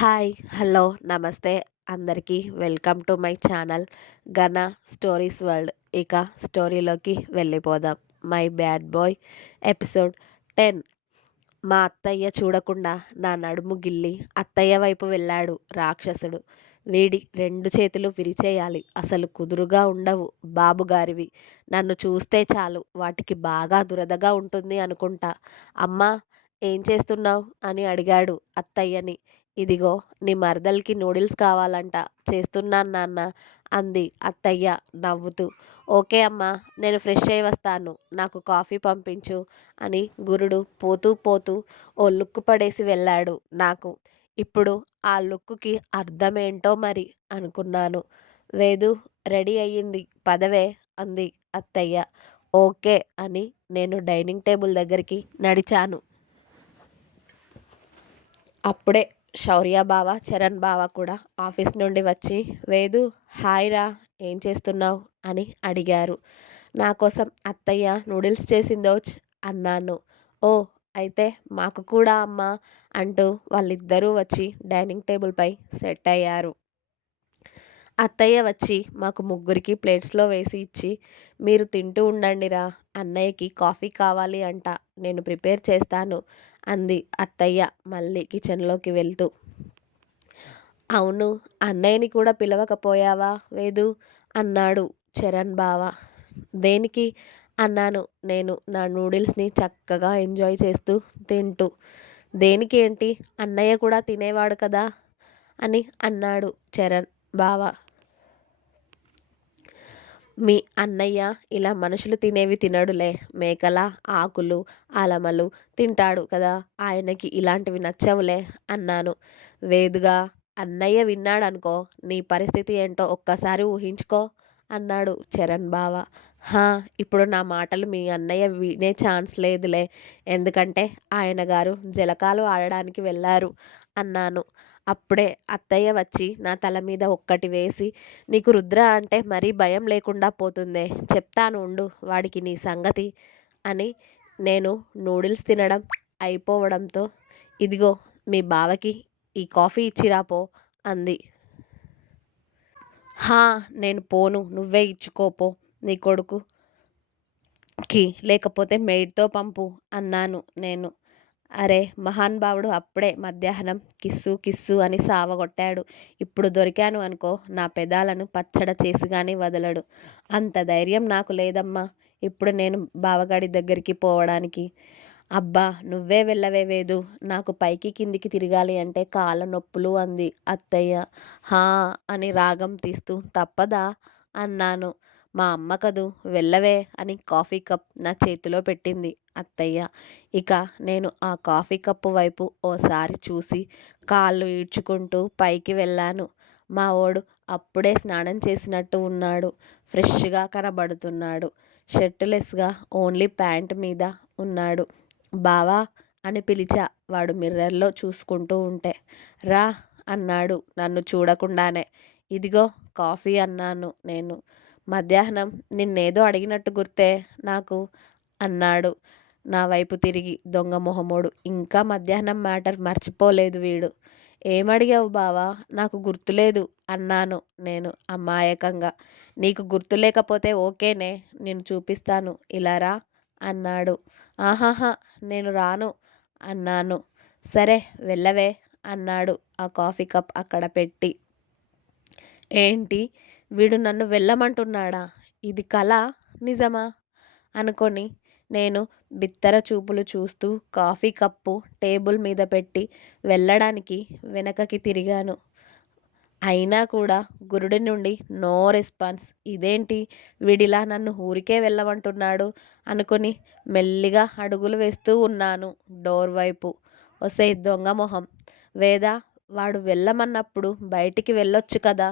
Hi, hello, నమస్తే అందరికీ. Welcome to my channel ఘన స్టోరీస్ వరల్డ్. ఇక స్టోరీలోకి వెళ్ళిపోదాం. My bad boy episode 10. మా అత్తయ్య చూడకుండా నా నడుము గిల్లి అత్తయ్య వైపు వెళ్ళాడు రాక్షసుడు. వీడి 2 చేతులు విరిచేయాలి, అసలు కుదురుగా ఉండవు బాబుగారివి. నన్ను చూస్తే చాలు వాటికి బాగా దురదగా ఉంటుంది అనుకుంటా. అమ్మా, ఏం చేస్తున్నావు అని అడిగాడు అత్తయ్యని. ఇదిగో, నీ మరదలకి నూడిల్స్ కావాలంట, చేస్తున్నాను నాన్న అంది అత్తయ్య నవ్వుతూ. ఓకే అమ్మా, నేను ఫ్రెష్ అయి వస్తాను, నాకు కాఫీ పంపించు అని గురుడు పోతూ పోతూ ఓ లుక్కు పడేసి వెళ్ళాడు నాకు. ఇప్పుడు ఆ లుక్కుకి అర్థమేంటో మరి అనుకున్నాను. వేదు, రెడీ అయ్యింది, పదవే అంది అత్తయ్య. ఓకే అని నేను డైనింగ్ టేబుల్ దగ్గరికి నడిచాను. అప్పుడే శౌర్య బావ, చరణ్ బావ కూడా ఆఫీస్ నుండి వచ్చి, వేదు హాయ్ రా, ఏం చేస్తున్నావు అని అడిగారు. నా కోసం అత్తయ్య నూడిల్స్ చేసిందోచ్ అన్నాను. ఓ, అయితే మాకు కూడా అమ్మా అంటూ వాళ్ళిద్దరూ వచ్చి డైనింగ్ టేబుల్పై సెట్ అయ్యారు. అత్తయ్య వచ్చి మాకు ముగ్గురికి ప్లేట్స్లో వేసి ఇచ్చి, మీరు తింటూ ఉండండిరా, అన్నయ్యకి కాఫీ కావాలి అంట, నేను ప్రిపేర్ చేస్తాను అంది అత్తయ్య మళ్ళీ కిచెన్లోకి వెళ్తూ. అవును, అన్నయ్యని కూడా పిలవకపోయావా వేదు అన్నాడు చరణ్ బావ. దేనికి అన్నాను నేను నా నూడిల్స్ని చక్కగా ఎంజాయ్ చేస్తూ తింటూ. దేనికి ఏంటి, అన్నయ్య కూడా తినేవాడు కదా అని అన్నాడు చరణ్ బావ. మీ అన్నయ్య ఇలా మనుషులు తినేవి తినడులే, మేకల ఆకులు అలమలు తింటాడు కదా, ఆయనకి ఇలాంటివి నచ్చవులే అన్నాను. వేదుగా, అన్నయ్య విన్నాడనుకో నీ పరిస్థితి ఏంటో ఒక్కసారి ఊహించుకో అన్నాడు చరణ్ బావ. హా, ఇప్పుడు నా మాటలు మీ అన్నయ్య వినే ఛాన్స్ లేదులే, ఎందుకంటే ఆయన గారు జలకాలు ఆడడానికి వెళ్ళారు అన్నాను. అప్పుడే అత్తయ్య వచ్చి నా తల మీద ఒక్కటి వేసి, నీకు రుద్ర అంటే మరీ భయం లేకుండా పోతుందే, చెప్తాను ఉండు వాడికి నీ సంగతి అని. నేను నూడిల్స్ తినడం అయిపోవడంతో, ఇదిగో మీ బావకి ఈ కాఫీ ఇచ్చిరా పో అంది. హా, నేను పోను, నువ్వే ఇచ్చుకోపో నీ కొడుకుకి, లేకపోతే మెయిడ్తో పంపు అన్నాను నేను. అరే మహానుభావుడు అప్పుడే మధ్యాహ్నం కిస్సు కిస్సు అని సావగొట్టాడు. ఇప్పుడు దొరికాను అనుకో నా పెదాలను పచ్చడ చేసి కానీ వదలడు. అంత ధైర్యం నాకు లేదమ్మా ఇప్పుడు నేను బావగాడి దగ్గరికి పోవడానికి. అబ్బా, నువ్వే వెళ్ళవే వేదు, నాకు పైకి కిందికి తిరగాలి అంటే కాళ్ళ నొప్పులు అంది అత్తయ్య. హా అని రాగం తీస్తూ, తప్పదా అన్నాను. మా అమ్మ కదూ, వెళ్ళవే అని కాఫీ కప్ నా చేతిలో పెట్టింది అత్తయ్య. ఇక నేను ఆ కాఫీ కప్పు వైపు ఓసారి చూసి కాళ్ళు ఈడ్చుకుంటూ పైకి వెళ్ళాను. మా ఓడు అప్పుడే స్నానం చేసినట్టు ఉన్నాడు, ఫ్రెష్గా కనబడుతున్నాడు. షర్టులెస్గా ఓన్లీ ప్యాంట్ మీద ఉన్నాడు. బావా అని పిలిచా వాడు మిర్రర్లో చూసుకుంటూ ఉంటే. రా అన్నాడు నన్ను చూడకుండానే. ఇదిగో కాఫీ అన్నాను నేను. మధ్యాహ్నం నిన్నేదో అడిగినట్టు గుర్తే నాకు అన్నాడు నా వైపు తిరిగి. దొంగ మొహమోడు, ఇంకా మధ్యాహ్నం మ్యాటర్ మర్చిపోలేదు వీడు. ఏమడిగావు బావా, నాకు గుర్తులేదు అన్నాను నేను అమాయకంగా. నీకు గుర్తు లేకపోతే ఓకేనే, నేను చూపిస్తాను, ఇలా రా అన్నాడు. ఆహాహా, నేను రాను అన్నాను. సరే వెళ్ళవే అన్నాడు ఆ కాఫీ కప్ అక్కడ పెట్టి. ఏంటి, వీడు నన్ను వెళ్ళమంటున్నాడా, ఇది కలా నిజమా అనుకొని నేను బిత్తర చూపులు చూస్తూ కాఫీ కప్పు టేబుల్ మీద పెట్టి వెళ్ళడానికి వెనకకి తిరిగాను. అయినా కూడా గురుడి నుండి నో రెస్పాన్స్. ఇదేంటి, వీడిలా నన్ను ఊరికే వెళ్ళమంటున్నాడు అనుకుని మెల్లిగా అడుగులు వేస్తూ ఉన్నాను డోర్ వైపు. ఒసే దొంగ మొహం, వేదా, వాడు వెళ్ళమన్నప్పుడు బయటికి వెళ్ళొచ్చు కదా,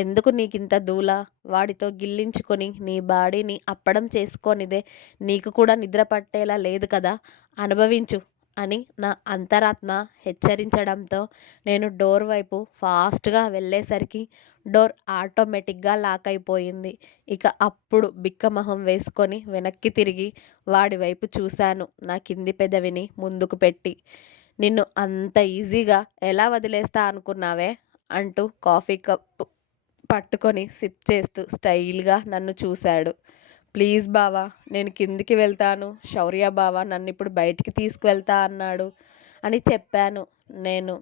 ఎందుకు నీకింత దూల, వాడితో గిల్లించుకొని నీ బాడీని అప్పడం చేసుకొనిదే నీకు కూడా నిద్ర పట్టేలా లేదు కదా, అనుభవించు అని నా అంతరాత్మ హెచ్చరించడంతో నేను డోర్ వైపు ఫాస్ట్గా వెళ్ళేసరికి డోర్ ఆటోమేటిక్గా లాక్ అయిపోయింది. ఇక అప్పుడు బిక్కమొహం వేసుకొని వెనక్కి తిరిగి వాడి వైపు చూశాను నా కింది పెదవిని ముందుకు పెట్టి. నిన్ను అంత ఈజీగా ఎలా వదిలేస్తా అనుకున్నావే అంటూ కాఫీ కప్ పట్టుకొని సిప్ చేస్తూ స్టైల్గా నన్ను చూశాడు. ప్లీజ్ బావా, నేను కిందికి వెళ్తాను, శౌర్య బావ నన్ను ఇప్పుడు బయటికి తీసుకువెళ్తా అన్నాడు అని చెప్పాను. నేను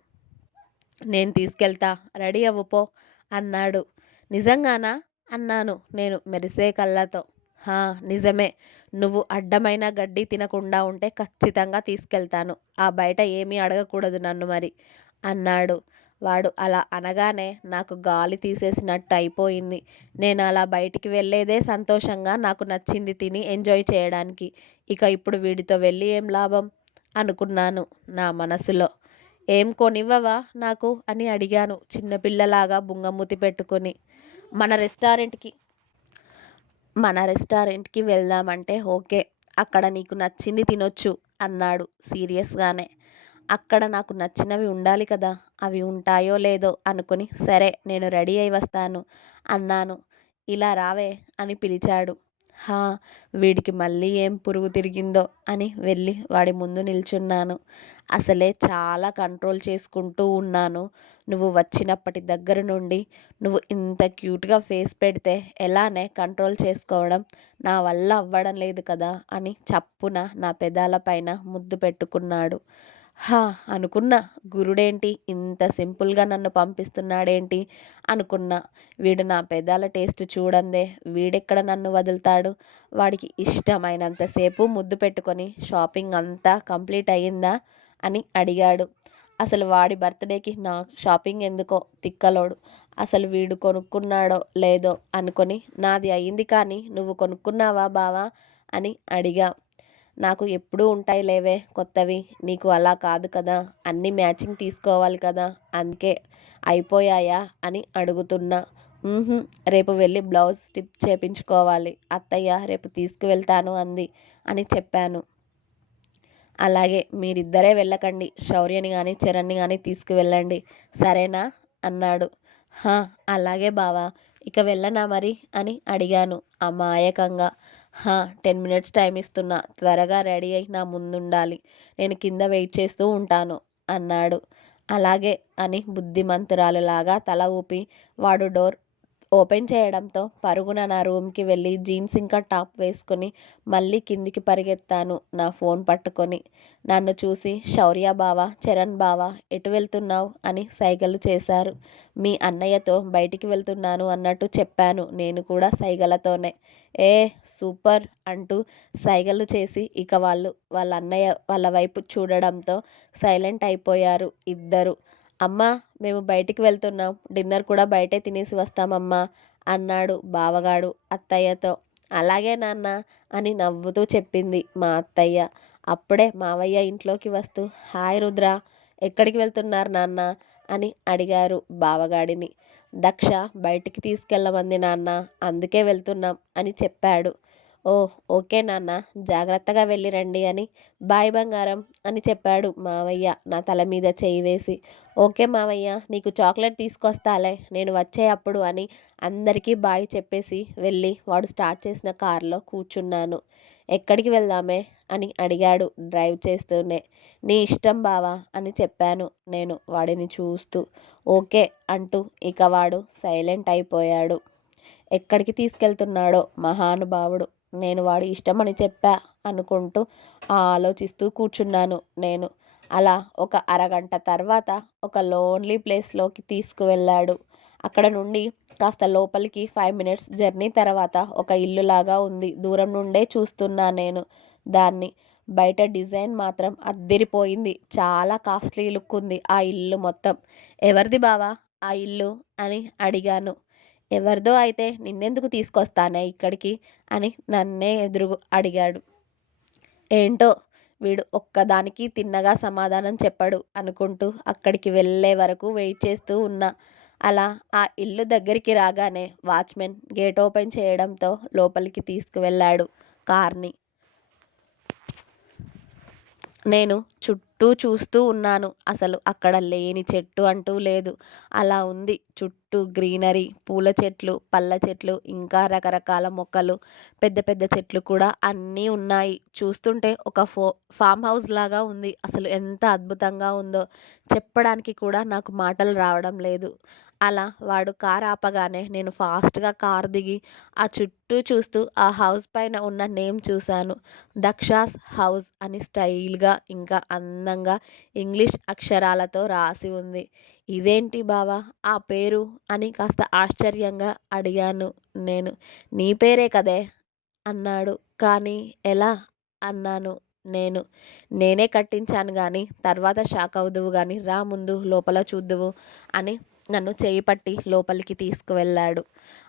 నేను తీసుకెళ్తా, రెడీ అవ్వు పో అన్నాడు. నిజంగానా అన్నాను నేను మెరిసే కళ్ళతో. హా, నిజమే. నువ్వు అడ్డమైన గడ్డి తినకుండా ఉంటే ఖచ్చితంగా తీసుకెళ్తాను. ఆ బయట ఏమీ అడగకూడదు నన్ను మరి అన్నాడు. వాడు అలా అనగానే నాకు గాలి తీసేసినట్టు అయిపోయింది. నేను అలా బయటికి వెళ్ళేదే సంతోషంగా నాకు నచ్చింది తిని ఎంజాయ్ చేయడానికి. ఇక ఇప్పుడు వీడితో వెళ్ళి ఏం లాభం అనుకున్నాను నా మనసులో. ఏం కొనివ్వవా నాకు అని అడిగాను చిన్నపిల్లలాగా బుంగమూతి పెట్టుకొని. మన రెస్టారెంట్కి మన రెస్టారెంట్కి వెళ్దామంటే ఓకే, అక్కడ నీకు నచ్చింది తినొచ్చు అన్నాడు సీరియస్గానే. అక్కడ నాకు నచ్చినవి ఉండాలి కదా, అవి ఉంటాయో లేదో అనుకుని సరే నేను రెడీ అయి వస్తాను అన్నాను. ఇలా రావే అని పిలిచాడు. హా, వీడికి మళ్ళీ ఏం పురుగు తిరిగిందో అని వెళ్ళి వాడి ముందు నిల్చున్నాను. అసలే చాలా కంట్రోల్ చేసుకుంటూ ఉన్నాను. నువ్వు వచ్చినప్పటి దగ్గర నుండి నువ్వు ఇంత క్యూట్గా ఫేస్ పెడితే ఎలానే కంట్రోల్ చేసుకోవడం నా వల్ల అవ్వడం లేదు కదా అని చప్పున నా పెదాల పైన ముద్దు పెట్టుకున్నాడు. హా, అనుకున్నా గురుడేంటి ఇంత సింపుల్గా నన్ను పంపిస్తున్నాడేంటి అనుకున్నా. వీడు నా పెదాల టేస్ట్ చూడందే వీడెక్కడ నన్ను వదులుతాడు. వాడికి ఇష్టమైనంతసేపు ముద్దు పెట్టుకొని షాపింగ్ అంతా కంప్లీట్ అయ్యిందా అని అడిగాడు. అసలు వాడి బర్త్డేకి నా షాపింగ్ ఎందుకో తిక్కలోడు. అసలు వీడు కొనుక్కున్నాడో లేదో అనుకొని నాది అయ్యింది కానీ నువ్వు కొనుక్కున్నావా బావా అని అడిగా. నాకు ఎప్పుడూ ఉంటాయి లేవే కొత్తవి, నీకు అలా కాదు కదా, అన్నీ మ్యాచింగ్ తీసుకోవాలి కదా, అందుకే అయిపోయాయా అని అడుగుతున్నా. రేపు వెళ్ళి బ్లౌజ్ స్టిచ్ చేపించుకోవాలి, అత్తయ్య రేపు తీసుకువెళ్తాను అంది అని చెప్పాను. అలాగే, మీరిద్దరే వెళ్ళకండి, శౌర్యని కానీ చరణ్ని కానీ తీసుకువెళ్ళండి సరేనా అన్నాడు. హా, అలాగే బావా, ఇక వెళ్ళనా మరి అని అడిగాను అమాయకంగా. హా, 10 మినిట్స్ టైం ఇస్తున్నా, త్వరగా రెడీ అయి నా ముందుండాలి, నేను కింద వెయిట్ చేస్తూ ఉంటాను అన్నాడు. అలాగే అని బుద్ధిమంతురాలులాగా తల ఊపి వాడు డోర్ ఓపెన్ చేయడంతో పరుగున నా రూమ్కి వెళ్ళి జీన్స్ ఇంకా టాప్ వేసుకొని మళ్ళీ కిందికి పరిగెత్తాను నా ఫోన్ పట్టుకొని. నన్ను చూసి శౌర్య బావ, చరణ్ బావ ఎటు వెళ్తున్నావు అని సైగలు చేశారు. మీ అన్నయ్యతో బయటికి వెళ్తున్నాను అన్నట్టు చెప్పాను నేను కూడా సైగలతోనే. ఏ సూపర్ అంటూ సైగలు చేసి ఇక వాళ్ళ అన్నయ్య వాళ్ళ వైపు చూడడంతో సైలెంట్ అయిపోయారు ఇద్దరు. అమ్మా, మేము బయటికి వెళ్తున్నాం, డిన్నర్ కూడా బయటే తినేసి వస్తామమ్మా అన్నాడు బావగాడు అత్తయ్యతో. అలాగే నాన్న అని నవ్వుతూ చెప్పింది మా అత్తయ్య. అప్పుడే మావయ్య ఇంట్లోకి వస్తూ హాయ్ రుద్ర, ఎక్కడికి వెళ్తున్నారు నాన్న అని అడిగారు బావగాడిని. దక్ష బయటికి తీసుకెళ్ళమంది నాన్న, అందుకే వెళ్తున్నాం అని చెప్పాడు. ఓ, ఓకే నాన్న, జాగ్రత్తగా వెళ్ళి రండి అని బాయ్ బంగారం అని చెప్పాడు మావయ్య నా తల మీద చేయి వేసి. ఓకే మావయ్య, నీకు చాక్లెట్ తీసుకొస్తాలే నేను వచ్చే అప్పుడు అని అందరికీ బాయ్ చెప్పేసి వెళ్ళి వాడు స్టార్ట్ చేసిన కారులో కూర్చున్నాను. ఎక్కడికి వెళ్దామే అని అడిగాడు డ్రైవ్ చేస్తూనే. నీ ఇష్టం బావా అని చెప్పాను నేను వాడిని చూస్తూ. ఓకే అంటూ ఇక వాడు సైలెంట్ అయిపోయాడు. ఎక్కడికి తీసుకెళ్తున్నాడో మహానుభావుడు, నేను వాడి ఇష్టమని చెప్పా అనుకుంటూ ఆలోచిస్తూ కూర్చున్నాను నేను. అలా ఒక అరగంట తర్వాత ఒక లోన్లీ ప్లేస్లోకి తీసుకువెళ్ళాడు. అక్కడ నుండి కాస్త లోపలికి 5 మినిట్స్ జర్నీ తర్వాత ఒక ఇల్లులాగా ఉంది. దూరం నుండే చూస్తున్నా నేను దాన్ని. బయట డిజైన్ మాత్రం అద్దిరిపోయింది. చాలా కాస్ట్లీ లుక్ ఉంది ఆ ఇల్లు మొత్తం. ఎవరిది బావా ఆ ఇల్లు అని అడిగాను. ఎవరిదో అయితే నిన్నెందుకు తీసుకొస్తానే ఇక్కడికి అని నన్నే ఎదురు అడిగాడు. ఏంటో వీడు ఒక్కదానికి తిన్నగా సమాధానం చెప్పడు అనుకుంటూ అక్కడికి వెళ్ళే వరకు వెయిట్ చేస్తూ ఉన్నా. అలా ఆ ఇల్లు దగ్గరికి రాగానే వాచ్మెన్ గేట్ ఓపెన్ చేయడంతో లోపలికి తీసుకువెళ్ళాడు కార్ని. నేను చుట్టూ చుట్టూ చూస్తూ ఉన్నాను. అసలు అక్కడ లేని చెట్టు అంటూ లేదు. అలా ఉంది. చుట్టూ గ్రీనరీ, పూల చెట్లు, పళ్ళ చెట్లు, ఇంకా రకరకాల మొక్కలు, పెద్ద పెద్ద చెట్లు కూడా అన్నీ ఉన్నాయి. చూస్తుంటే ఒక ఫామ్ హౌస్ లాగా ఉంది. అసలు ఎంత అద్భుతంగా ఉందో చెప్పడానికి కూడా నాకు మాటలు రావడం లేదు. అలా వాడు కారు ఆపగానే నేను ఫాస్ట్‌గా కారు దిగి ఆ చుట్టూ చూస్తూ ఆ హౌస్ పైన ఉన్న నేమ్ చూశాను. 'దక్షాస్ హౌస్' అని స్టైల్‌గా ఇంకా అందంగా ఇంగ్లీష్ అక్షరాలతో రాసి ఉంది. "ఇదేంటి బావా ఆ పేరు" అని కాస్త ఆశ్చర్యంగా అడిగాను నేను. "నీ పేరే కదే" అన్నాడు. "కానీ ఎలా?" అన్నాను నేను. "నేనే కట్టించాను గానీ తర్వాత షాకవుదువు గానీ రా ముందు లోపల చూద్దువు" అని నన్ను చెయ్యి పట్టి లోపలికి తీసుకువెళ్ళాడు.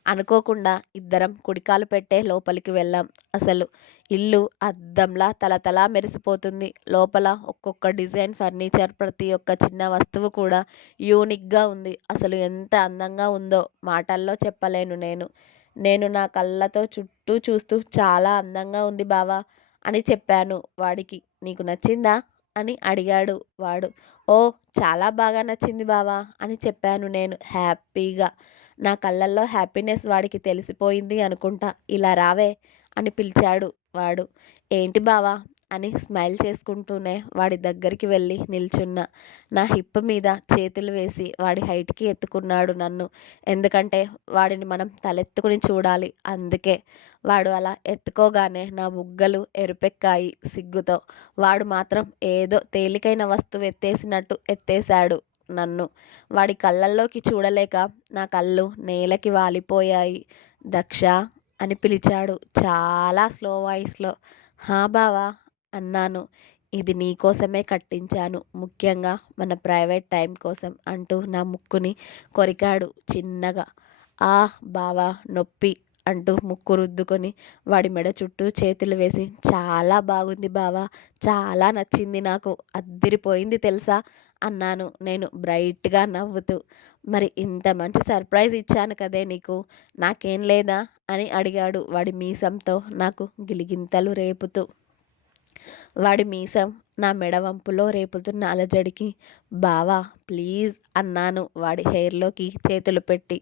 అనుకోకుండా ఇద్దరం కుడికాలు పెట్టే లోపలికి వెళ్ళాం. అసలు ఇల్లు అద్దంలా తళతళ మెరిసిపోతుంది. లోపల ఒక్కొక్క డిజైన్ ఫర్నిచర్, ప్రతి ఒక్క చిన్న వస్తువు కూడా యూనిక్‌గా ఉంది. అసలు ఎంత అందంగా ఉందో మాటల్లో చెప్పలేను నేను. నేను నా కళ్ళతో చుట్టూ చూస్తూ "చాలా అందంగా ఉంది బావ" అని చెప్పాను వాడికి. "నీకు నచ్చిందా?" అని అడిగాడు వాడు. "ఓహ్! చాలా బాగా నచ్చింది బావ" అని చెప్పాను నేను హ్యాపీగా. నా కళ్ళల్లో హ్యాపీనెస్ వాడికి తెలిసిపోయింది అనుకుంటా. "ఇలా రావే" అని పిలిచాడు వాడు. "ఏంటి బావా" అని స్మైల్ చేసుకుంటూనే వాడి దగ్గరికి వెళ్ళి నిల్చున్నా. నా హిప్ మీద చేతులు వేసి వాడి హైట్‌కి ఎత్తుకున్నాడు నన్ను. ఎందుకంటే వాడిని మనం తలెత్తుకుని చూడాలి అందుకే. వాడు అలా ఎత్తుకోగానే నా బుగ్గలు ఎరుపెక్కాయి సిగ్గుతో. వాడు మాత్రం ఏదో తేలికైన వస్తువు ఎత్తేసినట్టు ఎత్తేశాడు నన్ను. వాడి కళ్ళల్లోకి చూడలేక నా కళ్ళు నేలకి వాలిపోయాయి. "దక్షా" అని పిలిచాడు చాలా స్లో వాయిస్‌లో. "హా! బావా" అన్నాను. "ఇది నీకోసమే కట్టించాను. ముఖ్యంగా మన ప్రైవేట్ టైం కోసం" అంటూ నా ముక్కుని కొరికాడు చిన్నగా. బావా నొప్పి" అంటూ ముక్కు రుద్దుకొని వాడి మెడ చుట్టూ చేతులు వేసి "చాలా బాగుంది బావా! చాలా నచ్చింది నాకు. అద్దిరిపోయింది తెలుసా" అన్నాను నేను బ్రైట్‌గా నవ్వుతూ. "మరి ఇంత మంచి సర్ప్రైజ్ ఇచ్చాను కదే నీకు. నాకేం లేదా?" అని అడిగాడు వాడి మీసంతో నాకు గిలిగింతలు రేపుతూ. వాడి మీసం నా మెడ వంపులో రేపుతున్న అలజడికి "బావా ప్లీజ్" అన్నాను వాడి హెయిర్‌లోకి చేతులు పెట్టి.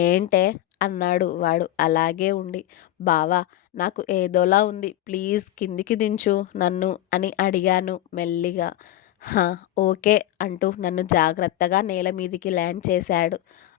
"ఏంటే?" అన్నాడు వాడు అలాగే ఉండి. "బావా నాకు ఏదోలా ఉంది. ప్లీజ్ కిందికి దించు నన్ను" అని అడిగాను మెల్లిగా. "హా! ఓకే" అంటూ నన్ను జాగ్రత్తగా నేల మీదికి ల్యాండ్ చేశాడు.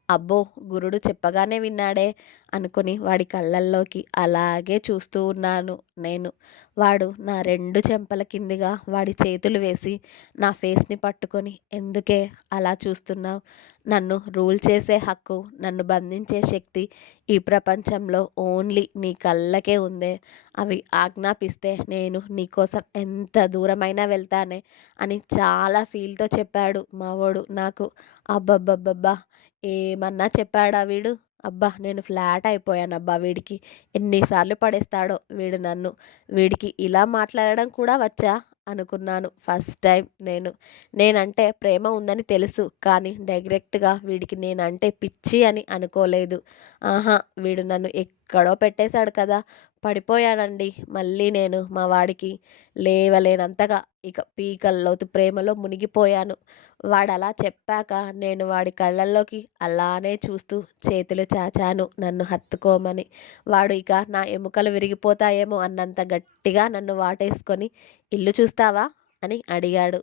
అబ్బో! గురుడు చెప్పగానే విన్నాడే అనుకుని వాడి కళ్ళల్లోకి అలాగే చూస్తూ ఉన్నాను నేను. వాడు నా 2 చెంపల కిందుగా వాడి చేతులు వేసి నా ఫేస్‌ని పట్టుకొని "ఎందుకే అలా చూస్తున్నావు? నన్ను రూల్ చేసే హక్కు, నన్ను బంధించే శక్తి ఈ ప్రపంచంలో ఓన్లీ నీ కళ్ళకే ఉందే. అవి ఆజ్ఞాపిస్తే నేను నీకోసం ఎంత దూరమైనా వెళ్తానే" అని చాలా ఫీల్‌తో చెప్పాడు మావోడు నాకు. అబ్బబ్బబ్బబ్బా! ఏమన్నా చెప్పాడా వీడు? అబ్బా! నేను ఫ్లాట్ అయిపోయానబ్బా వీడికి. ఎన్ని సార్లు పడేస్తాడో వీడు నన్ను. వీడికి ఇలా మాట్లాడడం కూడా వచ్చా? అనుకున్నాను ఫస్ట్ టైం నేను. నేనంటే ప్రేమ ఉందని తెలుసు. కానీ డైరెక్ట్‌గా వీడికి నేనంటే పిచ్చి అని అనుకోలేదు. ఆహా! వీడు నన్ను ఎక్కడో పెట్టేశాడు కదా! పడిపోయానండి మళ్ళీ నేను మా వాడికి. లేవలేనంతగా ఇక పీకల్లోతు ప్రేమలో మునిగిపోయాను. వాడలా చెప్పాక నేను వాడి కళ్ళల్లోకి అలానే చూస్తూ చేతులు చాచాను నన్ను హత్తుకోమని. వాడు ఇక నా ఎముకలు విరిగిపోతాయేమో అన్నంత గట్టిగా నన్ను వాటేసుకొని "ఇల్లు చూస్తావా?" అని అడిగాడు.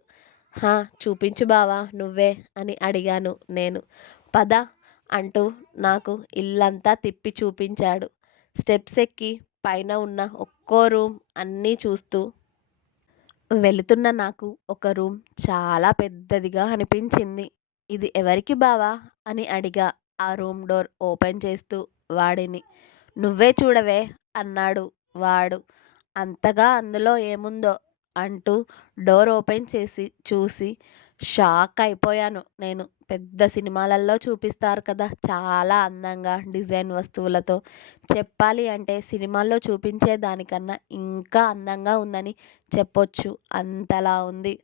"హా! చూపించు బావా నువ్వే" అని అడిగాను నేను. "పద" అంటూ నాకు ఇల్లంతా తిప్పి చూపించాడు. స్టెప్స్ ఎక్కి పైన ఉన్న ఒక్కో రూమ్ అన్నీ చూస్తూ వెళుతున్న నాకు ఒక రూమ్ చాలా పెద్దదిగా అనిపించింది. "ఇది ఎవరికి బావా?" అని అడిగా ఆ రూమ్ డోర్ ఓపెన్ చేస్తూ వాడిని. "నువ్వే చూడవే" అన్నాడు వాడు. అంతగా అందులో ఏముందో అంటూ డోర్ ఓపెన్ చేసి చూసి షాక్ అయిపోయాను నేను. పెద్ద సినిమాలలో చూపిస్తారు కదా! చాలా అందంగా డిజైన్ వస్తువులతో. చెప్పాలి అంటే సినిమాల్లో చూపించే దానికన్నా ఇంకా అందంగా ఉందని చెప్పొచ్చు. అంతలా ఉంది.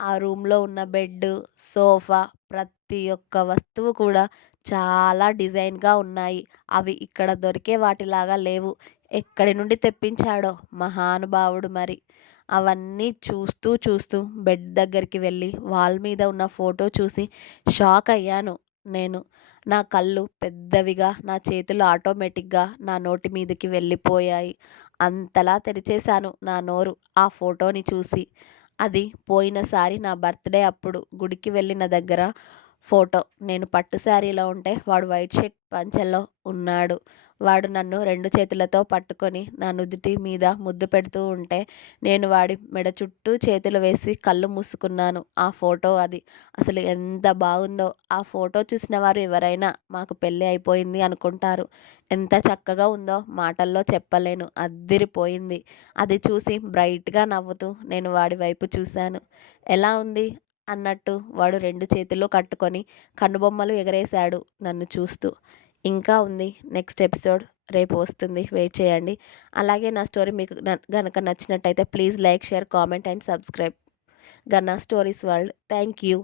ఆ రూమ్‌లో ఉన్న బెడ్డు, సోఫా ప్రతి ఒక్క వస్తువు కూడా చాలా డిజైన్‌గా ఉన్నాయి. అవి ఇక్కడ దొరికే వాటిలాగా లేవు. ఎక్కడి నుండి తెప్పించాడో మహానుభావుడు మరి. అవన్నీ చూస్తూ, చూస్తూ బెడ్ దగ్గరికి వెళ్ళి వాల్ మీద ఉన్న ఫోటో చూసి షాక్ అయ్యాను నేను. నా కళ్ళు పెద్దవిగా, నా చేతులు ఆటోమేటిక్‌గా నా నోటి మీదకి వెళ్ళిపోయాయి. అంతలా తెరిచేశాను నా నోరు ఆ ఫోటోని చూసి. అది పోయినసారి నా బర్త్‌డే అప్పుడు గుడికి వెళ్ళిన దగ్గర ఫోటో. నేను పట్టు శారీలో ఉంటే వాడు వైట్ షర్ట్, పంచెలో ఉన్నాడు. వాడు నన్ను 2 చేతులతో పట్టుకొని నా నుదిటి మీద ముద్దు పెడుతూ ఉంటే, నేను వాడి మెడ చుట్టూ చేతులు వేసి కళ్ళు మూసుకున్నాను. ఆ ఫోటో అది. అసలు ఎంత బాగుందో! ఆ ఫోటో చూసిన వారు ఎవరైనా మాకు పెళ్లి అయిపోయింది అనుకుంటారు. ఎంత చక్కగా ఉందో మాటల్లో చెప్పలేను. అద్దిరిపోయింది. అది చూసి బ్రైట్‌గా నవ్వుతూ నేను వాడి వైపు చూశాను. ఎలా ఉంది? అన్నట్టు వాడు 2 చేతులు కట్టుకొని కనుబొమ్మలు ఎగరేశాడు నన్ను చూస్తూ. ఇంకా ఉంది. నెక్స్ట్ ఎపిసోడ్ రేపు వస్తుంది. వెయిట్ చేయండి. అలాగే నా స్టోరీ మీకు గనక నచ్చినట్టయితే please like, share, comment and subscribe. 'Ganna stories world'. Thank you.